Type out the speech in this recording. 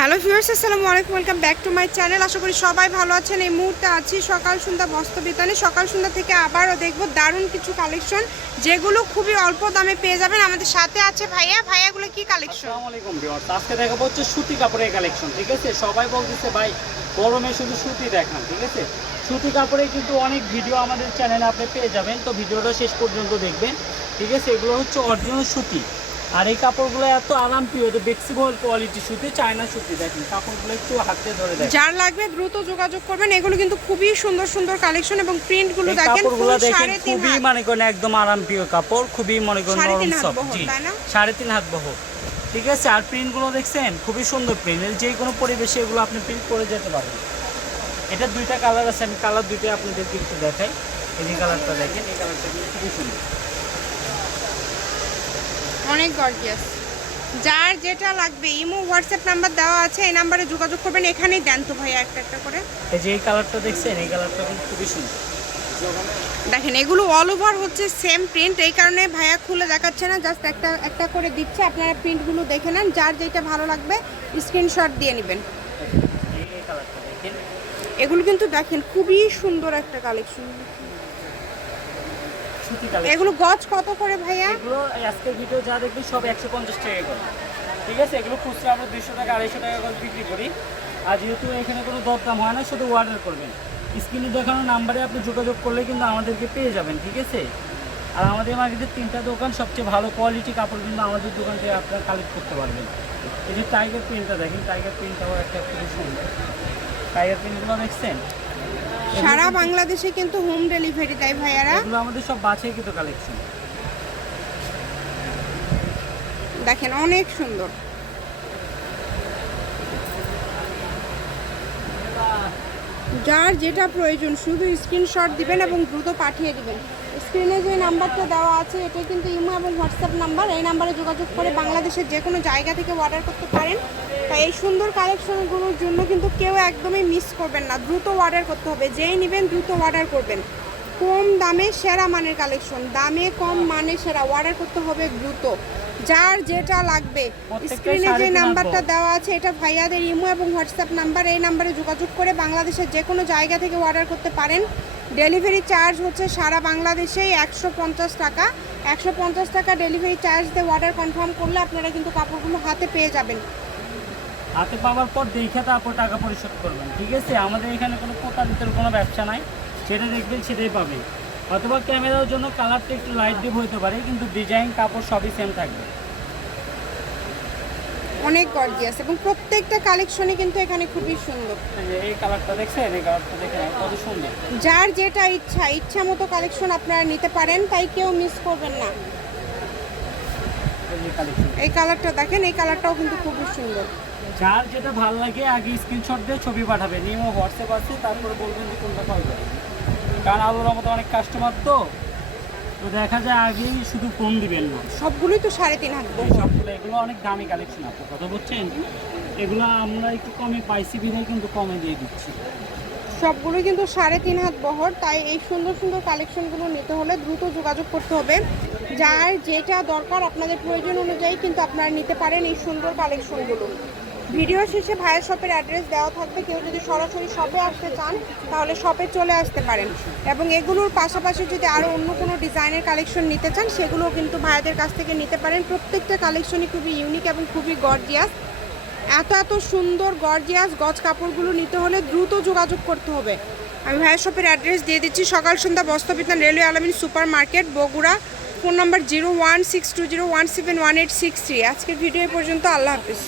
Hello viewers, আসসালামু আলাইকুম, welcome back to my channel. আশা করি সবাই ভালো আছেন। এই মুহূর্তে আছি সকাল সন্ধ্যা বস্ত্রবিতানে সকাল সন্ধ্যা থেকে আবারও দেখব দারুণ কিছু কালেকশন যেগুলো খুবই অল্প দামে পেয়ে যাবেন। আমাদের সাথে আছে ভাইয়া। ভাইয়াগুলো কি কালেকশন আসসালামু আলাইকুম ভিউয়ার্স। আজকে দেখাবো হচ্ছে সুতি কাপড়ের কালেকশন ঠিক আছে? সবাই বলতেছে, ভাই, গরমে শুধু সুতি দেখান ঠিক আছে? সুতি কাপড়ে কিন্তু অনেক ভিডিও আমাদের চ্যানেলে আপনি পেয়ে যাবেন। তো ভিডিওটা শেষ পর্যন্ত দেখবেন, ঠিক আছে? এগুলো হচ্ছে অরিজিনাল সুতি। আর এই কাপড়গুলো এত আরাম প্রিয় তো ফ্লেক্সিবল কোয়ালিটি সুতি চায়না সুতি দেখেন কাপড়গুলো একটু হাতে ধরে দেখেন। যার লাগবে দ্রুত যোগাযোগ করবেন এগুলো কিন্তু খুবই সুন্দর সুন্দর কালেকশন এবং প্রিন্টগুলো এই দেখেন কাপড়গুলো দেখেন খুবই। মানে করেন একদম আরাম প্রিয় কাপড় খুবই মনে করেন সাড়ে তিন নরম হাত সফট জি। তাই না? সাড়ে তিন হাত বহ ঠিক আছে আর প্রিন্টগুলো দেখছেন খুবই সুন্দর প্রিন্ট যে কোনো পরিবেশে এগুলো আপনি প্রিন্ট করে যেতে পারবেন এটা দুইটা কালার আছে আমি কালার দুইটা আপনাদেরকে একটু দেখাই। এই কালারটা দেখেন এই কালারটা খুবই সুন্দর। অনেক গর্জিয়াস যার যেটা লাগবে ইমো হোয়াটসঅ্যাপ নাম্বার দেওয়া আছে এই নাম্বারে যোগাযোগ করবেন। এখানেই দেন তো ভাইয়া একটা একটা করে। এই যে এই কালারটা দেখছেন এই কালারটা কিন্তু খুবই সুন্দর। দেখেন এগুলো অল ওভার হচ্ছে সেম প্রিন্ট এই কারণে ভাইয়া খুলে দেখাচ্ছে না জাস্ট একটা একটা করে দিচ্ছে। আপনারা প্রিন্টগুলো দেখে নেন যার যেটা ভালো লাগবে স্ক্রিনশট দিয়ে নেবেন। এই এই কালারটা দেখেন। এগুলো কিন্তু দেখেন খুবই সুন্দর একটা কালেকশন সুতি এগুলো গজ কত করে ভাইয়া? এগুলো আজকের ভিডিও যা দেখবেন সব একশো পঞ্চাশ টাকা করে। ঠিক আছে? এগুলো খুচরা আমরা দুইশো টাকা আড়াইশো টাকা করে বিক্রি করি। আর যেহেতু এখানে কোনো দরদাম হয় না শুধু অর্ডার করবেন। স্ক্রিনে দেখানো নাম্বারে আপনি যোগাযোগ করলে কিন্তু আমাদেরকে পেয়ে যাবেন ঠিক আছে? আর আমাদের মার্কেটের তিনটা দোকান সবচেয়ে ভালো কোয়ালিটি কাপড় কিন্তু আমাদের দোকান থেকে আপনারা কালেক্ট করতে পারবেন। এই যে টাইগার প্রিন্টটা দেখেন টাইগার প্রিন্টটাও একটা খুবই সুন্দর। টাইগার প্রিন্টগুলো দেখছেন? সারা বাংলাদেশে কিন্তু হোম ডেলিভারি দেয় ভাইয়ারা। এগুলো আমাদের সব বাছাই কিন্তু কালেকশন দেখেন অনেক সুন্দর। যার যেটা প্রয়োজন শুধু স্ক্রিনশট দিবেন এবং দ্রুত পাঠিয়ে দিবেন। স্ক্রিনে যে নাম্বারটা দেওয়া আছে এটা কিন্তু ইমো এবং হোয়াটসঅ্যাপ নাম্বার। এই নাম্বারে যোগাযোগ করে বাংলাদেশের যে কোনো জায়গা থেকে অর্ডার করতে পারেন। তাই এই সুন্দর কালেকশনগুলোর জন্য কিন্তু কেউ একদমই মিস করবেন না। দ্রুত অর্ডার করতে হবে। যেই নেবেন দ্রুত অর্ডার করবেন। কম দামে সেরা মানের কালেকশন। দামে কম মানে সেরা। অর্ডার করতে হবে দ্রুত। যার যেটা লাগবে স্ক্রিনে যে নাম্বারটা দেওয়া আছে এটা ভাইয়াদের ইমো এবং হোয়াটসঅ্যাপ নাম্বার এই নাম্বারে যোগাযোগ করে বাংলাদেশের যে কোনো জায়গা থেকে অর্ডার করতে পারেন। ডেলিভারি চার্জ হচ্ছে সারা বাংলাদেশেই একশো পঞ্চাশ টাকা। একশো পঞ্চাশ টাকা ডেলিভারি চার্জ দিয়ে অর্ডার কনফার্ম করলে আপনারা কিন্তু কাপড়গুলো হাতে পেয়ে যাবেন। হাতে পাওয়ার পর দেখে তারপর টাকা পরিশোধ করবেন। ঠিক আছে? আমাদের এখানে কোনো প্রতারিতের কোনো ব্যবসা নাই। যেটা দেখবেন সেটাই পাবেন অথবা ক্যামেরার জন্য কালারটা একটু লাইট ডিপ হতে পারে কিন্তু ডিজাইন কাপড় সবই সেম থাকবে। অনেক গর্জিয়াস এবং প্রত্যেকটা কালেকশনই কিন্তু এখানে খুবই সুন্দর। এই কালারটা দেখছেন? এই কালারটা দেখেন কত সুন্দর। যার যেটা ইচ্ছা ইচ্ছা মতো কালেকশন আপনারা নিতে পারেন তাই কেউ মিস করবেন না। এই কালেকশন এই কালারটা দেখেন এই কালারটাও কিন্তু খুবই সুন্দর। যার যেটা ভালো লাগে আগে স্ক্রিনশট দিয়ে ছবি পাঠাবেন। নিয়ম হোয়াটসঅ্যাপ আছে তারপরে বলবেন যে কোনটা কল করবেন কারণ আলোর মতো অনেক কাস্টমার তো তো দেখা যায় আগেই শুধু কম দিবেন না। সবগুলোই তো সাড়ে তিন হাত এই সবগুলো এগুলো অনেক দামি কালেকশন আছে কথা বলছেন? এগুলো আমরা একটু কমে পাইছি বিধায় কিন্তু কমে দিয়ে দিচ্ছি। সবগুলোই কিন্তু সাড়ে তিন হাত বহর তাই এই সুন্দর সুন্দর কালেকশনগুলো নিতে হলে দ্রুত যোগাযোগ করতে হবে। যার যেটা দরকার আপনাদের প্রয়োজন অনুযায়ী কিন্তু আপনারা নিতে পারেন এই সুন্দর কালেকশনগুলো ভিডিও শেষে ভাইয়ের শপের অ্যাড্রেস দেওয়া থাকবে। কেউ যদি সরাসরি শপে আসতে চান, তাহলে শপে চলে আসতে পারেন। এবং এগুলোর পাশাপাশি যদি আরও অন্য কোনো ডিজাইনের কালেকশন নিতে চান, সেগুলোও কিন্তু ভাইয়াদের কাছ থেকে নিতে পারেন। প্রত্যেকটা কালেকশনই খুবই ইউনিক এবং খুবই গর্জিয়াস এত এত সুন্দর গর্জিয়াস গজ কাপড়গুলো নিতে হলে দ্রুত যোগাযোগ করতে হবে। আমি ভাইয়ের শপের অ্যাড্রেস দিয়ে দিচ্ছি। সকাল সন্ধ্যা বস্ত্রবিতান railway Alamin super market Bogura. Phone number zero one six two zero one seven one eight six three আজকের ভিডিও পর্যন্ত, আল্লাহ হাফিজ।